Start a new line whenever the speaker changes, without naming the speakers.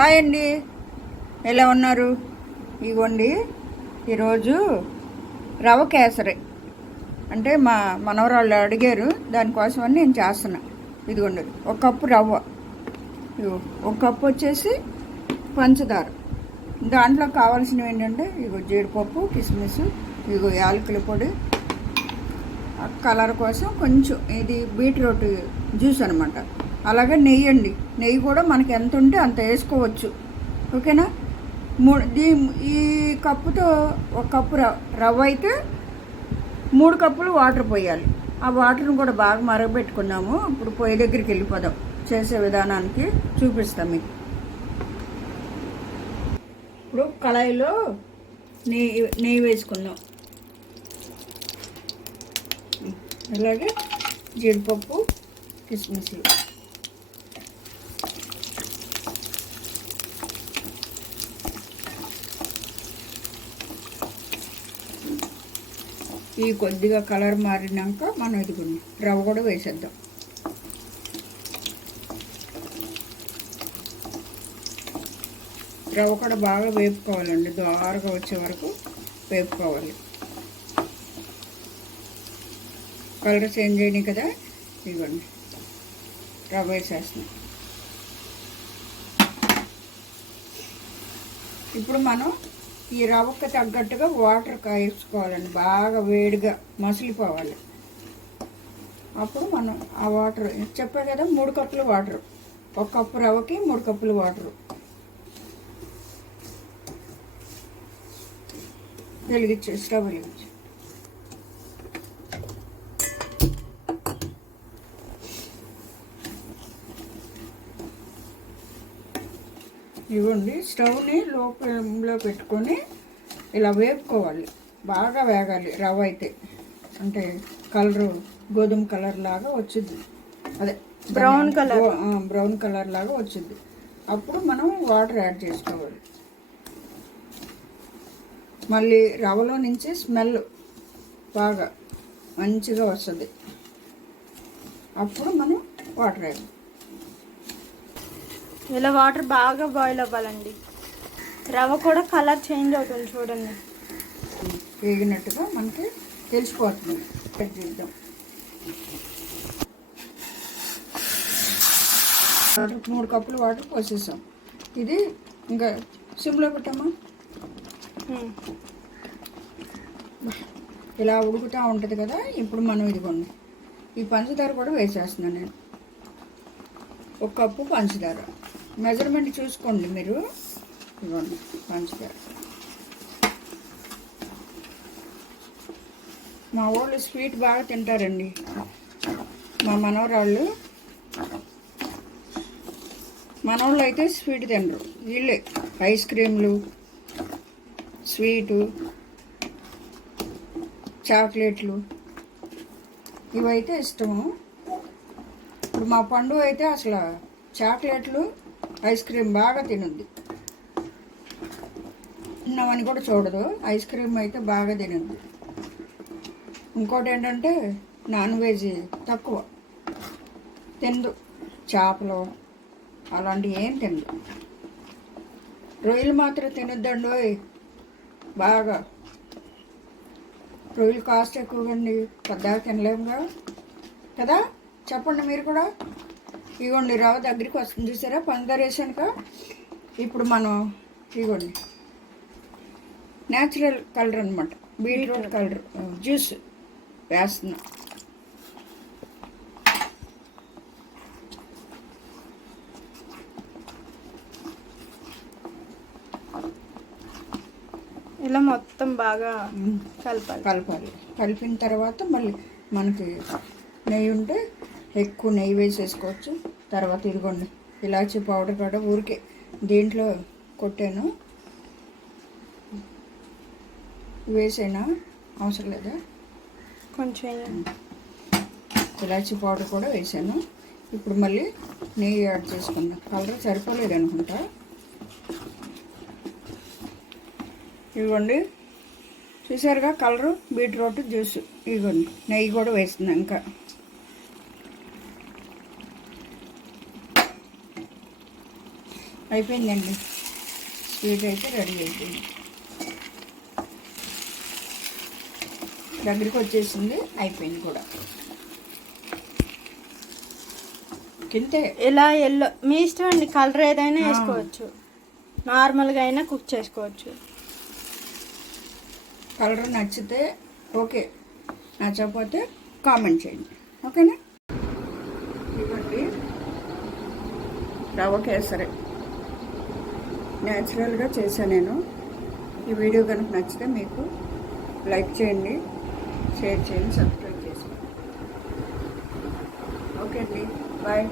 Hi అండి ఎలా ఉన్నారు? ఇవ్వండి ఈరోజు రవ కేసరి. అంటే మా మనవరాళ్ళు అడిగారు దానికోసమని నేను చేస్తున్నా. ఇదిగోండి ఒక కప్పు రవ్వ. ఇగో ఒక కప్పు వచ్చేసి పంచదార. దాంట్లో కావాల్సినవి ఏంటంటే ఇగో జీడిపప్పు కిస్మిస్ ఇగో యాలకుల పొడి. కలర్ కోసం కొంచెం ఇది బీట్రూట్ జ్యూస్ అనమాట అలాగే నెయ్యి అండి నెయ్యి కూడా మనకి ఎంత ఉంటే అంత వేసుకోవచ్చు. ఓకేనా? మూడు దీ ఈ కప్పుతో ఒక కప్పు రవ్వ అయితే మూడు కప్పులు వాటర్ పోయాలి. ఆ వాటర్ని కూడా బాగా మరగబెట్టుకున్నాము. ఇప్పుడు పొయ్యి దగ్గరికి వెళ్ళిపోదాం. చేసే విధానానికి చూపిస్తాం మీకు. ఇప్పుడు కళాయిలో నెయ్యి నెయ్యి వేసుకుందాం. అలాగే జీడిపప్పు కిస్మిస్లు. ఈ కొద్దిగా కలర్ మారినాక మనం ఇదిగోండి రవ్వ కూడా వేసేద్దాం. రవ్వ కూడా బాగా వేపుకోవాలండి దారుగా వచ్చే వరకు వేపుకోవాలి. కలర్ చేంజ్ అయినాయి కదా ఇవ్వండి రవ్వ వేసేస్తున్నాం. ఇప్పుడు మనం ఈ రవ్వకు తగ్గట్టుగా వాటర్ వేసుకోవాలండి బాగా వేడిగా మసిలిపోవాలి. అప్పుడు మనం ఆ వాటర్ చెప్పా కదా మూడు కప్పులు వాటర్. ఒక కప్పు రవ్వకి మూడు కప్పులు వాటర్. వెలిగించు స్టవ్ వెలిగించు. ఇవ్వండి. స్టవ్ని లోపల పెట్టుకొని ఇలా వేపుకోవాలి. బాగా వేగాలి. రవ్వ అయితే. అంటే కలరు గోధుమ కలర్ లాగా వచ్చింది. అదే
Brown colour.
బ్రౌన్ కలర్ లాగా వచ్చింది. అప్పుడు మనం వాటర్ యాడ్ చేసుకోవాలి. మళ్ళీ రవ్వలో నుంచి స్మెల్ బాగా మంచిగా వస్తుంది. అప్పుడు మనం వాటర్ యాడ్
ఇలా వాటర్ బాగా బాయిల్ అవ్వాలండి. రవ్వ కూడా కలర్ చేంజ్ అవుతుంది చూడండి.
వేగినట్టుగా మనకి తెలిసిపోతుంది. కట్ చేద్దాం. మూడు కప్పులు వాటర్ పోసేసాం. ఇది ఇంకా సిమ్లో పెట్టామా. ఇలా ఉడుకుతూ ఉంటుంది కదా ఇప్పుడు మనం ఇదిగోండి ఈ పంచదార కూడా వేసేస్తున్నాను నేను. ఒక కప్పు పంచదార. మెజర్మెంట్ చూసుకోండి మీరు. ఇవ్వండి పంచదార మా వాళ్ళు స్వీట్ బాగా తింటారండి. మా మనవరాళ్ళు. మనవాళ్ళు అయితే స్వీట్ తినరు. వీళ్ళే ఐస్ క్రీమ్లు స్వీటు చాక్లెట్లు. ఇవైతే ఇష్టము. ఇప్పుడు మా పండు అయితే అసలు చాక్లెట్లు ఐస్ క్రీమ్ బాగా తినుద్ది. తిన్నామని కూడా చూడదు. ఐస్ క్రీమ్ అయితే బాగా తినుద్ది. ఇంకోటి ఏంటంటే నాన్ వెజ్ తక్కువ. తిందు. చేపలు అలాంటివి ఏం తిందు రొయ్యలు మాత్రం తినొద్దండి ఓయ్. బాగా. రొయ్యలు కాస్ట్ ఎక్కువగా పెద్దగా తినలేముగా. కదా? చెప్పండి మీరు కూడా. ఇగోండి రవ్వ దగ్గరికి వస్తుంది చూసారా? పంచదార వేసానుక ఇప్పుడు మనం ఇగోండి. న్యాచురల్ కలర్ అనమాట బీట్రూట్ కలర్ జ్యూస్ వేస్తున్నాం.
ఇలా మొత్తం బాగా. కలపాలి.
కలపాలి. కలిపిన తర్వాత మళ్ళీ మనకి నెయ్యి ఉంటే ఎక్కువ నెయ్యి వేసేసుకోవచ్చు. తర్వాత ఇదిగోండి ఇలాచీ పౌడర్ కూడా ఊరికే దీంట్లో కొట్టాను. వేసేనా? అవసరం లేదా?
కొంచెం.
ఇలాచీ పౌడర్ కూడా వేసాను. ఇప్పుడు మళ్ళీ నెయ్యి యాడ్ చేసుకుందాం. కలర్ సరిపోలేదు అనుకుంటా. ఇదిగోండి చూసారుగా కలరు బీట్రూట్ జ్యూస్ ఇదిగోండి నెయ్యి కూడా వేస్తున్నాం ఇంకా. అయిపోయిందండి. స్వీట్ అయితే రెడీ అయిపోయింది. దగ్గరికి వచ్చేసింది అయిపోయింది కూడా. తింటే
ఇలా ఎల్లో మీ ఇష్టం అండి కలర్ ఏదైనా. వేసుకోవచ్చు. నార్మల్గా అయినా కుక్ చేసుకోవచ్చు.
కలర్ నచ్చితే ఓకే నచ్చకపోతే కామెంట్ చేయండి. ఓకేనా? ఇవ్వండి. రవ్వ కేసరి. న్యాచురల్గా చేశాను నేను. ఈ వీడియో కనుక నచ్చితే మీకు లైక్ చేయండి షేర్ చేయండి సబ్స్క్రైబ్ చేసుకోండి. ఓకే అండి. బాయ్.